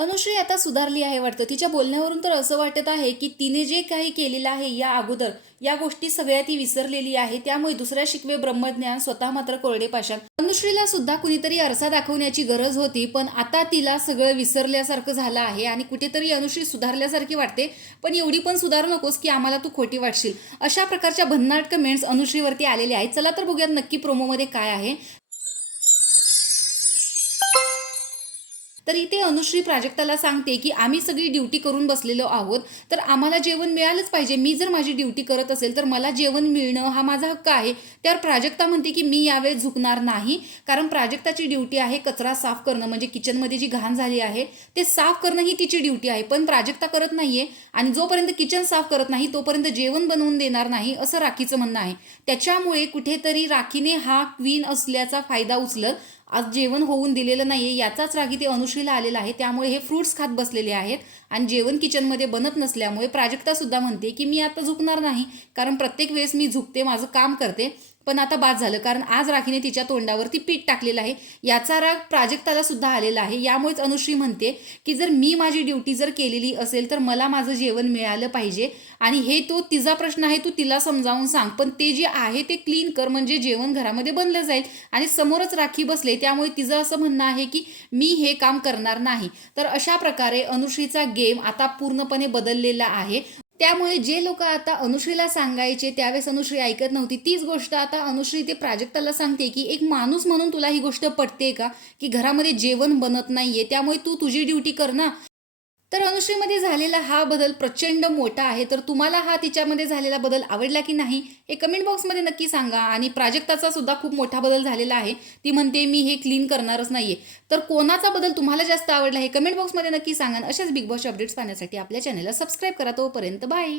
अनुश्री आता सुधारली आहे वाटतं. तिच्या बोलण्यावरून तर असं वाटत आहे, की तिने जे काही केलेलं आहे या अगोदर, या गोष्टी सगळ्या ती विसरलेली आहे. त्यामुळे दुसऱ्या शिकवे ब्रह्मज्ञान, स्वतः मात्र कोरडे पाषाण. अनुश्रीला सुद्धा कुणीतरी आरसा दाखवण्याची गरज होती, पण आता तिला सगळं विसरल्यासारखं झालं आहे आणि कुठेतरी अनुश्री सुधारल्यासारखी वाटते. पण एवढी पण सुधारू नकोस, की आम्हाला तू खोटी वाटशील. अशा प्रकारच्या भन्नाट कमेंट्स अनुश्रीवरती आलेल्या आहेत. चला तर बघूयात नक्की प्रोमोमध्ये काय आहे. तर इथे अनुश्री प्राजक्ताला सांगते, की आम्ही सगळी ड्युटी करून बसलेलो आहोत, तर आम्हाला जेवण मिळालंच पाहिजे. मी जर माझी ड्युटी करत असेल, तर मला जेवण मिळणं हा माझा हक्क आहे. त्यावर प्राजक्ता म्हणते, की मी यावेळेस झुकणार नाही, कारण प्राजक्ताची ड्युटी आहे कचरा साफ करणं, म्हणजे किचनमध्ये जी घाण झाली आहे ते साफ करणं ही तिची ड्युटी आहे. पण प्राजक्ता करत नाहीये आणि जोपर्यंत किचन साफ करत नाही तोपर्यंत जेवण बनवून देणार नाही, असं राखीचं म्हणणं आहे. त्याच्यामुळे कुठेतरी राखीने हा क्वीन असल्याचा फायदा उचलत आज जेवण होऊन दिलेलं नाहीये, याचाच राग इथे अनुश्रीला आलेला आहे. त्यामुळे हे फ्रुट्स खात बसलेले आहेत आणि जेवण किचनमध्ये बनत नसल्यामुळे प्राजक्ता सुद्धा म्हणते, की मी आता झुकणार नाही, कारण प्रत्येक वेळेस मी झुकते, माझं काम करते. पण आता बाद झालं, कारण आज राखीने तिच्या तोंडावरती पीठ टाकलेलं आहे. याचा राग प्राजक्ताला सुद्धा आलेला आहे. यामुळेच अनुश्री म्हणते, की जर मी माझी ड्युटी जर केलेली असेल तर मला माझं जेवण मिळालं पाहिजे आणि हे तो तिचा प्रश्न आहे, तू तिला समजावून सांग. पण ते जे आहे ते क्लीन कर, म्हणजे जेवण घरामध्ये बनलं जाईल. आणि समोरच राखी बसले, त्यामुळे तिचं असं म्हणणं आहे, की मी हे काम करणार नाही. तर अशा प्रकारे अनुश्रीचा गेम आता पूर्णपणे बदललेला आहे. त्यामुळे जे लोक आता अनुश्रीला सांगायचे त्यावेळेस अनुश्री ऐकत नव्हती, तीच गोष्ट आता अनुश्री ते प्राजक्ताला सांगते, की एक माणूस म्हणून तुला ही गोष्ट पटते का, की घरामध्ये जेवण बनत नाहीये, त्यामुळे तू तुझी ड्युटी कर ना. तर अनुश्रीमध्ये झालेला हा बदल प्रचंड मोठा आहे. तर तुम्हाला हा तिच्यामध्ये झालेला बदल आवडला की नाही हे कमेंट बॉक्समध्ये नक्की सांगा. आणि प्राजक्ताचा सुद्धा खूप मोठा बदल झालेला आहे. ती म्हणते मी हे क्लीन करणारच नाहीये. तर कोणाचा बदल तुम्हाला जास्त आवडला हे कमेंट बॉक्समध्ये नक्की सांगा. अशाच बिग बॉस अपडेट्स पाहण्यासाठी आपल्या चॅनलला सबस्क्राईब करा. तोपर्यंत बाय.